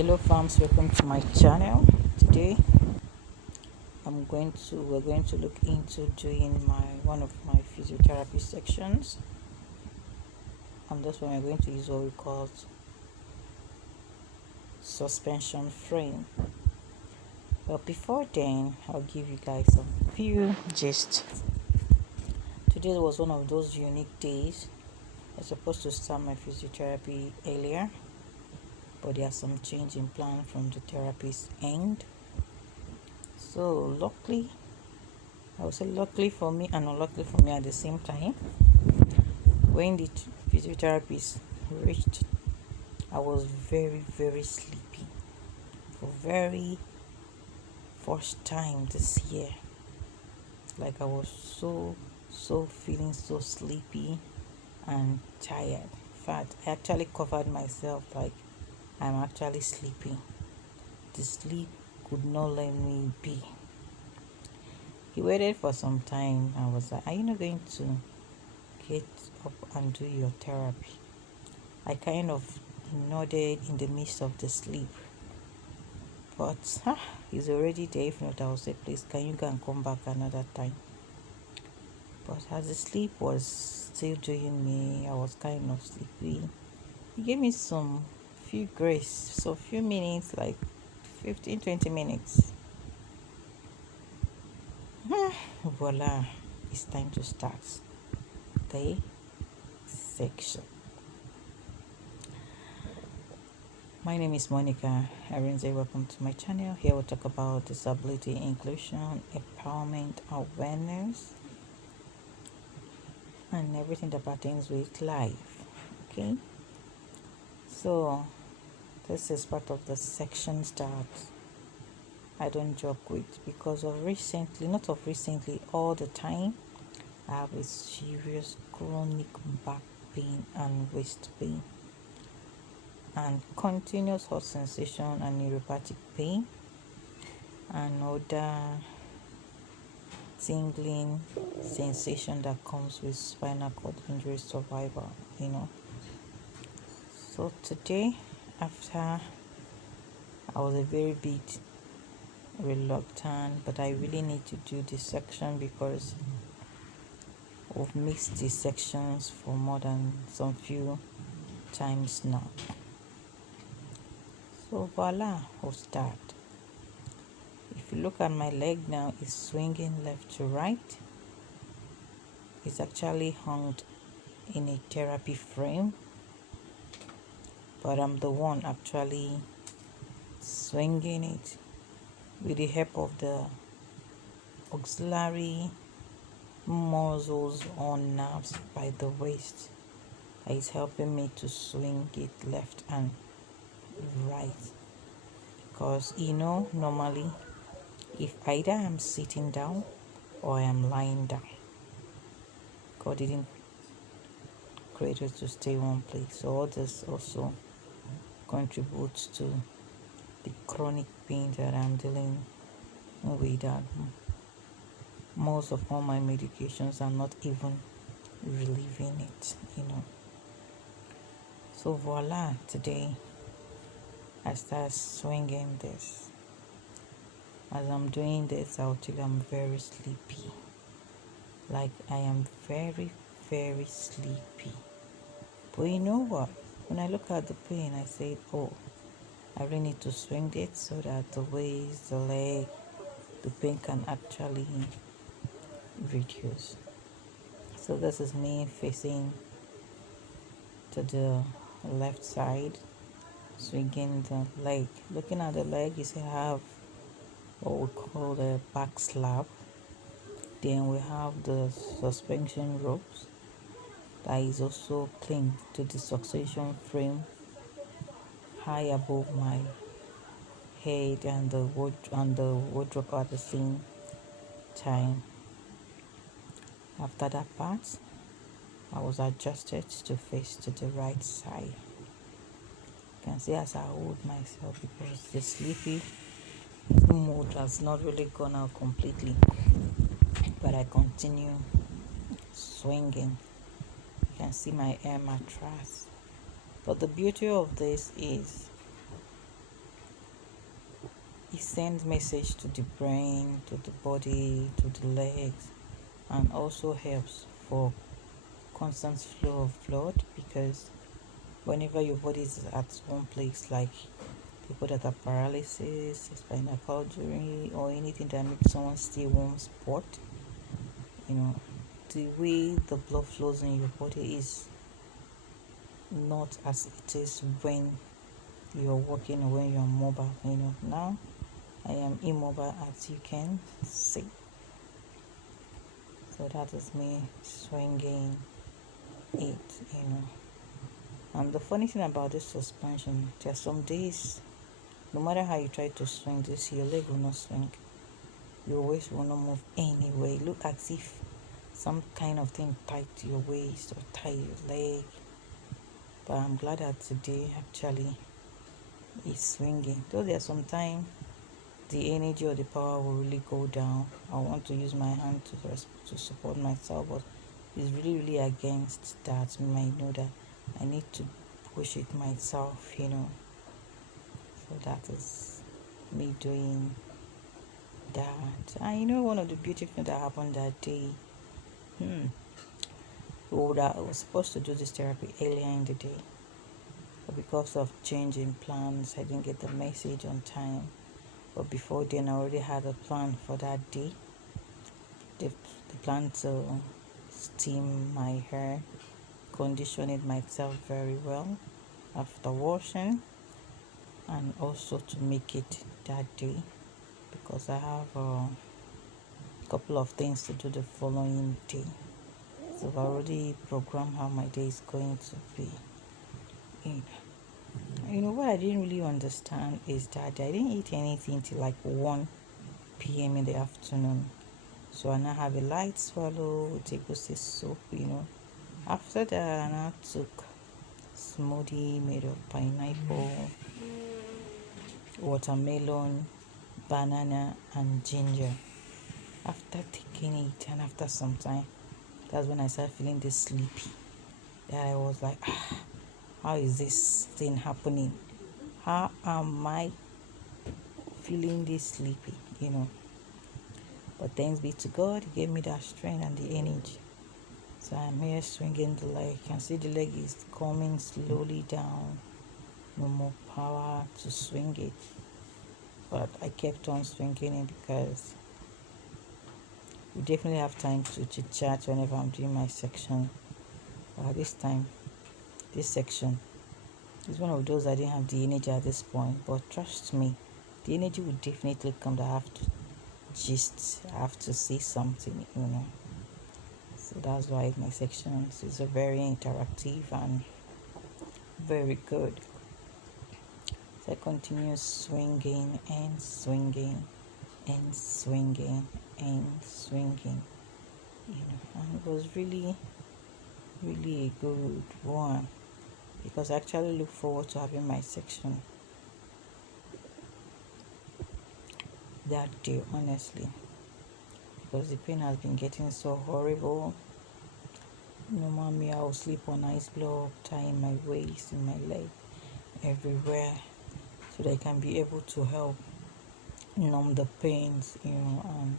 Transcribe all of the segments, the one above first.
Hello farms, welcome to my channel. Today we're going to look into doing one of my physiotherapy sections. And this one we're going to use what we call suspension frame. But before then, I'll give you guys a few gist. Today was one of those unique days. I was supposed to start my physiotherapy earlier, but there are some change in plan from the therapist's end. So I would say luckily for me and unluckily for me at the same time, when the physiotherapist reached, I was very, very sleepy. For very first time this year, like I was so feeling so sleepy and tired. In fact, I actually covered myself like I'm actually sleeping. The sleep could not let me be. He waited for some time and was like, "Are you not going to get up and do your therapy?" I kind of nodded in the midst of the sleep. But he's already there. If not, I will say, "Please, can you go and come back another time?" But as the sleep was still doing me, I was kind of sleepy. He gave me some few grace, so few minutes, like 15-20 minutes. Voila, it's time to start the section. My name is Monica Arinze. Welcome to my channel. Here we'll talk about disability inclusion, empowerment, awareness, and everything that pertains with life. Okay, so this is part of the sections that I don't joke with because all the time, I have a serious chronic back pain and waist pain and continuous hot sensation and neuropathic pain and other tingling sensation that comes with spinal cord injury survival. So today, after I was a very bit reluctant, but I really need to do this section because we've missed these sections for more than some few times now. So voila, we'll start. If you look at my leg now, it's swinging left to right. It's actually hung in a therapy frame, but I'm the one actually swinging it with the help of the auxiliary muscles or nerves by the waist that is helping me to swing it left and right. Because normally if either I'm sitting down or I am lying down, God didn't create us to stay one place. So all this also contributes to the chronic pain that I'm dealing with. That most of all my medications are not even relieving it. So voila, today I start swinging this. As I'm doing this, I'll tell you I'm very sleepy. Like I am very, very sleepy. But you know what? When I look at the pain, I say, oh, I really need to swing it so that the waist, the leg, the pain can actually reduce. So this is me facing to the left side, swinging the leg. Looking at the leg, you see I have what we call the back slab. Then we have the suspension ropes that is also linked to the suction frame high above my head and the wardrobe at the same time. After that part, I was adjusted to face to the right side. You can see as I hold myself because the sleepy mode has not really gone out completely, but I continue swinging. You can see my air mattress. But the beauty of this is sends message to the brain, to the body, to the legs, and also helps for constant flow of blood, because whenever your body is at one place, like people that are paralysis, spinal cord injury, or anything that makes someone stay one spot, you know, the way the blood flows in your body is not as it is when you're walking or when you're mobile. Now I am immobile, as you can see. So that is me swinging it. And the funny thing about this suspension, there are some days, no matter how you try to swing this, your leg will not swing. Your waist will not move anyway. Look as if some kind of thing tied to your waist or tie your leg. But I'm glad that today actually is swinging. Though there's some time the energy or the power will really go down. I want to use my hand to support myself, but it's really against that. You might know that I need to push it myself. So that is me doing that. And one of the beautiful things that happened that day, I was supposed to do this therapy earlier in the day, but because of changing plans, I didn't get the message on time. But before then, I already had a plan for that day. The plan to steam my hair, condition it myself very well after washing, and also to make it that day, because I have a couple of things to do the following day. So I've already programmed how my day is going to be. What I didn't really understand is that I didn't eat anything till like 1 p.m. in the afternoon. So I now have a light swallow with egusi soup. After that, I now took smoothie made of pineapple, watermelon, banana, and ginger. After taking it, and after some time, that's when I started feeling this sleepy. That I was like, how is this thing happening? How am I feeling this sleepy? But thanks be to God, He gave me that strength and the energy. So I'm here swinging the leg. You can see the leg is coming slowly down. No more power to swing it. But I kept on swinging it because we definitely have time to chit chat whenever I'm doing my section. But this time, this section is one of those I didn't have the energy at this point. But trust me, the energy will definitely come. That I have to I have to say something. So that's why my sections is a very interactive and very good. So I continue swinging and swinging and swinging and swinging. And it was really a good one, because I actually look forward to having my section that day, honestly, because the pain has been getting so horrible. Normally I will sleep on ice block, tying my waist and my leg everywhere, so that I can be able to help numb the pains, and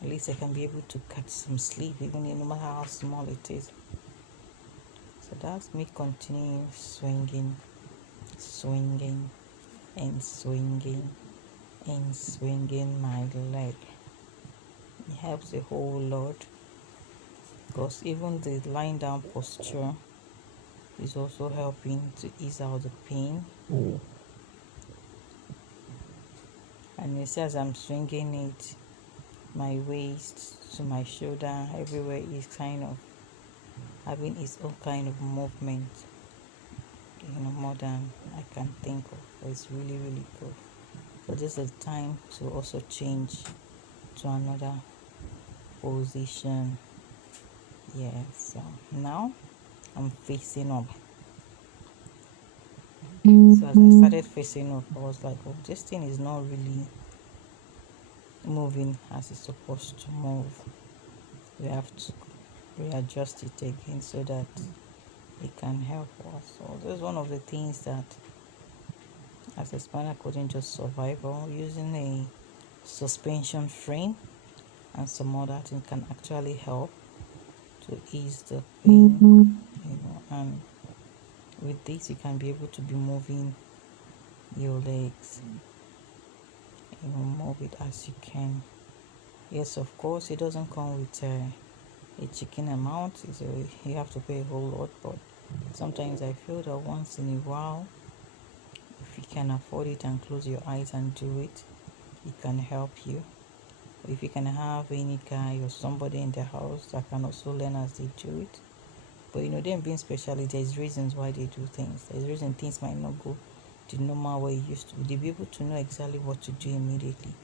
at least I can be able to catch some sleep, even no matter how small it is. So that's me continuing swinging and swinging and swinging my leg. It helps a whole lot, because even the lying down posture is also helping to ease out the pain. And you see, as I'm swinging it, my waist to my shoulder, everywhere is kind of having its own kind of movement, more than I can think of. But it's really good. So this is time to also change to another position. So now I'm facing up. So as I started facing up, I was like, oh, this thing is not really moving as it's supposed to move. We have to readjust it again so that it can help us. So this is one of the things that as a spinal cord injury survivor, using a suspension frame and some other things can actually help to ease the pain, and with this you can be able to be moving your legs, move it as you can. Yes, of course, it doesn't come with a chicken amount. You have to pay a whole lot, but sometimes I feel that once in a while, if you can afford it and close your eyes and do it, it can help you. If you can have any guy or somebody in the house that can also learn as they do it. But them being specialists, there's reasons why they do things. There's reason things might not go the normal way it used to be. They'll be able to know exactly what to do immediately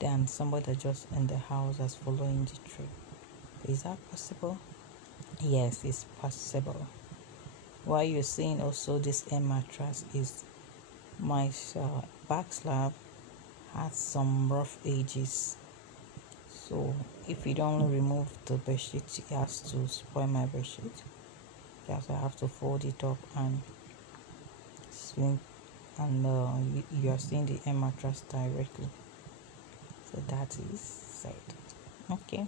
than somebody that just in the house that's following the trick. Is that possible? Yes, it's possible. While you're seeing also this air mattress is my back slab has some rough edges, so if you don't remove the bedsheet, it has to spoil my bedsheet. Yes, I have to fold it up and sling, and you are seeing the air mattress directly. So that is said. Okay.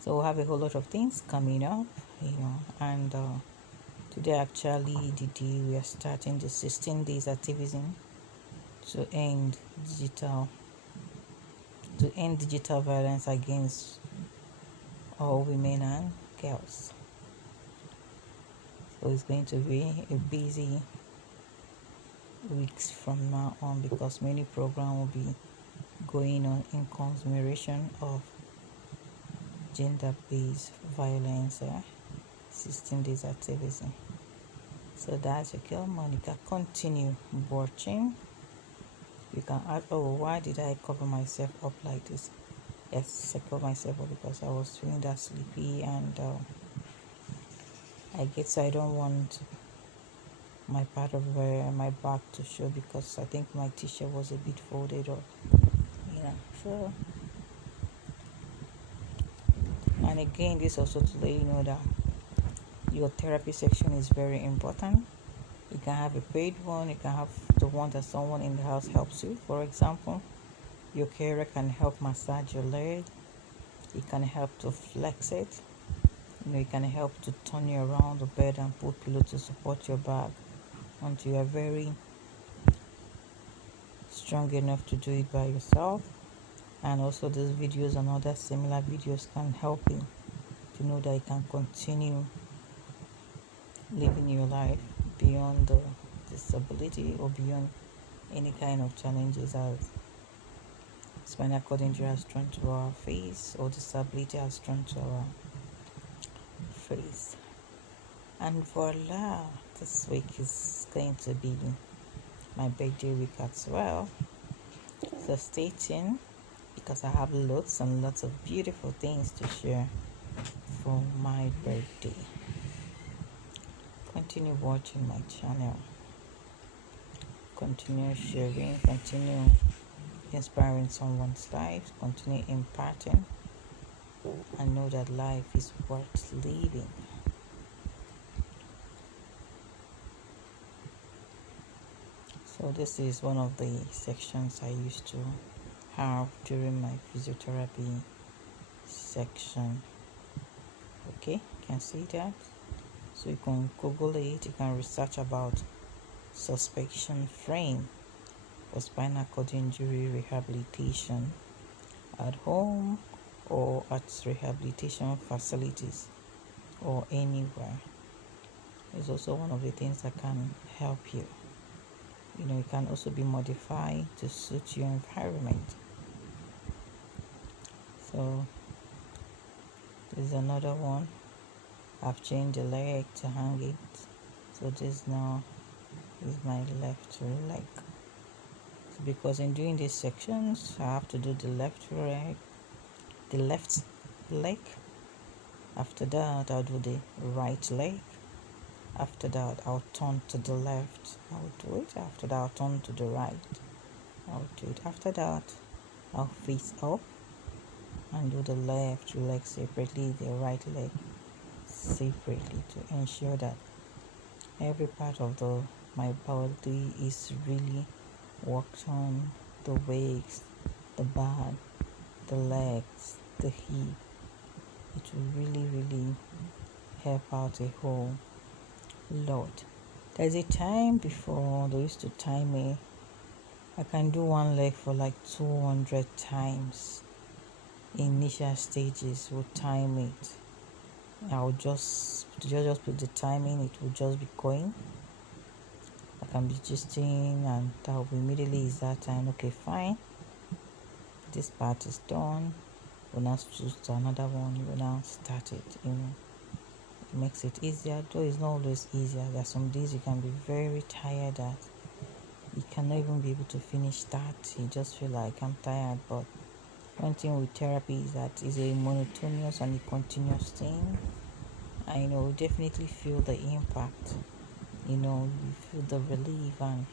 So we'll have a whole lot of things coming up, and today actually the day we are starting the 16 days activism to end digital violence against all women and girls. So it's going to be a busy weeks from now on, because many programs will be going on in commemoration of gender-based violence 16 days activism. So that's your girl Monica. Continue watching. You can ask, oh, why did I cover myself up like this? Yes, I covered myself up because I was feeling that sleepy, and I don't want my part of my back to show, because I think my t-shirt was a bit folded up, so. And again, this also to let you know that your therapy section is very important. You can have a paid one, you can have the one that someone in the house helps you. For example, your carer can help massage your leg, it can help to flex it, it can help to turn you around the bed and put pillow to support your back until you are very strong enough to do it by yourself. And also these videos and other similar videos can help you to know that you can continue living your life beyond the disability or beyond any kind of challenges as spinal cord injury has thrown to our face or disability has thrown to our face. And voila, this week is going to be my birthday week as well, so stay tuned, because I have lots and lots of beautiful things to share for my birthday. Continue watching my channel, continue sharing, continue inspiring someone's life, continue imparting, and know that life is worth living. So this is one of the sections I used to have during my physiotherapy section. Okay, you can see that. So you can Google it, you can research about suspension frame for spinal cord injury rehabilitation at home or at rehabilitation facilities or anywhere. It's also one of the things that can help you. It can also be modified to suit your environment. So this is another one. I've changed the leg to hang it. So this now is my left leg. So because in doing these sections, I have to do the left leg. After that, I'll do the right leg. After that, I'll turn to the left. I'll do it. After that, I'll turn to the right. I'll do it. After that, I'll face up and do the left leg separately, the right leg separately, to ensure that every part of the my body is really worked on, the waist, the back, the legs, the hip. It will really help out a whole lot. There's a time before they used to time me. I can do one leg for like 200 times. Initial stages will time it. I'll just put the timing. It will just be going. I can be gisting, and that will be immediately is that time. Okay, fine. This part is done. We'll now choose to another one. We'll now start it. It makes it easier. Though it's not always easier. There are some days you can be very tired that you cannot even be able to finish that. You just feel like I'm tired. But one thing with therapy is that it's a monotonous and a continuous thing. I know definitely feel the impact. You feel the relief, and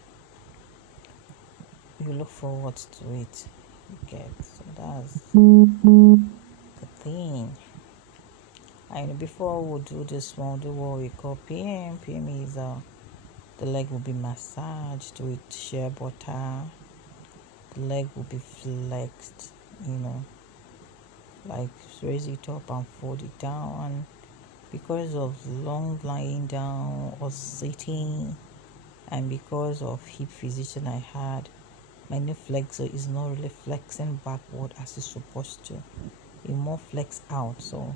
you look forward to it. You get, so that's the thing. I know before we do this one, do what we call PM. PM is the leg will be massaged with shea butter. The leg will be flexed, like raise it up and fold it down. Because of long lying down or sitting, and because of hip physician I had, my new flexor is not really flexing backward as it's supposed to. It more flex out. So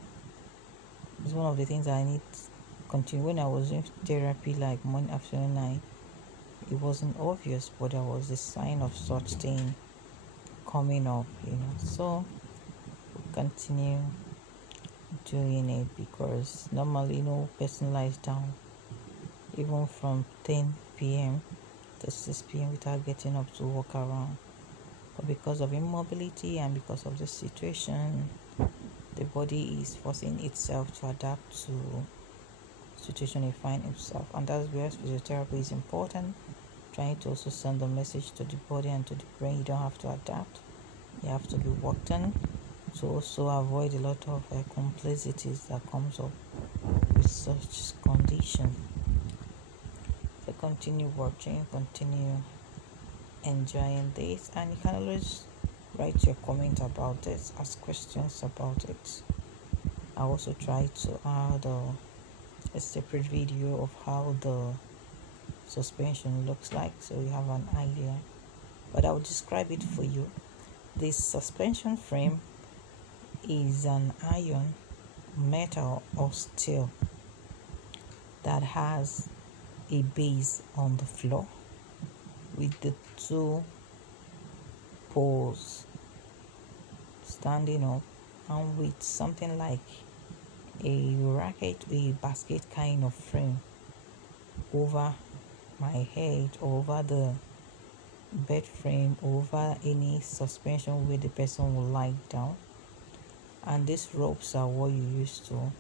it's one of the things I need to continue. When I was doing therapy like morning, afternoon, night, it wasn't obvious, but there was a sign of such thing coming up, So we'll continue doing it, because normally person lies down even from 10 p.m. to 6 p.m. without getting up to walk around. But because of immobility and because of the situation, the body is forcing itself to adapt to the situation it finds itself. And that's where physiotherapy is important, trying to also send a message to the body and to the brain. You don't have to adapt. You have to be worked on to also avoid a lot of complexities that comes up with such condition. So continue watching, continue enjoying this, and you can always write your comment about it, ask questions about it. I also try to add a separate video of how the suspension looks like, so you have an idea, but I will describe it for you. This suspension frame is an iron, metal or steel that has a base on the floor with the two poles standing up, and with something like a racket, a basket kind of frame over my head, over the bed frame, over any suspension where the person will lie down. And these ropes are what you use to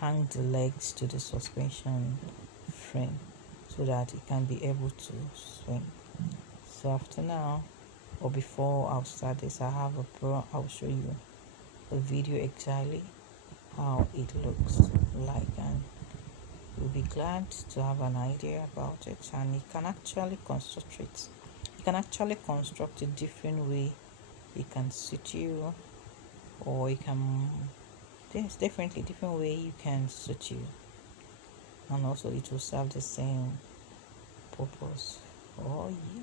hang the legs to the suspension frame so that it can be able to swing. So after now, or before I'll start this, I'll show you the video exactly how it looks like, and you'll be glad to have an idea about it. And you can actually construct it. You can actually construct a different way. It can suit you, or you can. There's definitely different way you can suit you, and also it will serve the same purpose. Oh yeah.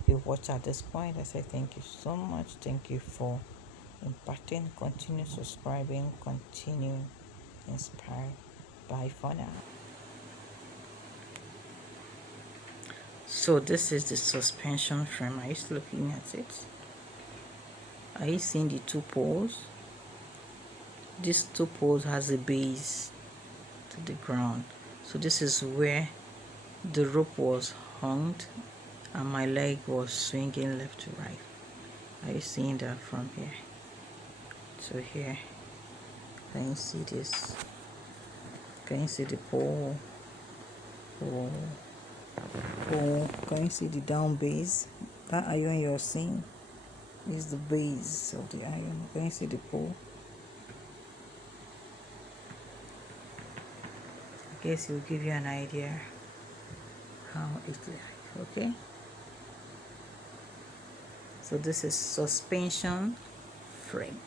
If you watch at this point, I say thank you so much. Thank you for impacting. Continue subscribing. Continue inspired. Bye for now. So this is the suspension frame. Are you still looking at it? Are you seeing the two poles? These two poles has a base to the ground. So this is where the rope was hung and my leg was swinging left to right. Are you seeing that from here to here? Can you see this? Can you see the pole? Can you see the down base? That iron you're seeing is the base of the iron. Can you see the pole? guess it will give you an idea how it's like. Okay, so this is suspension frame.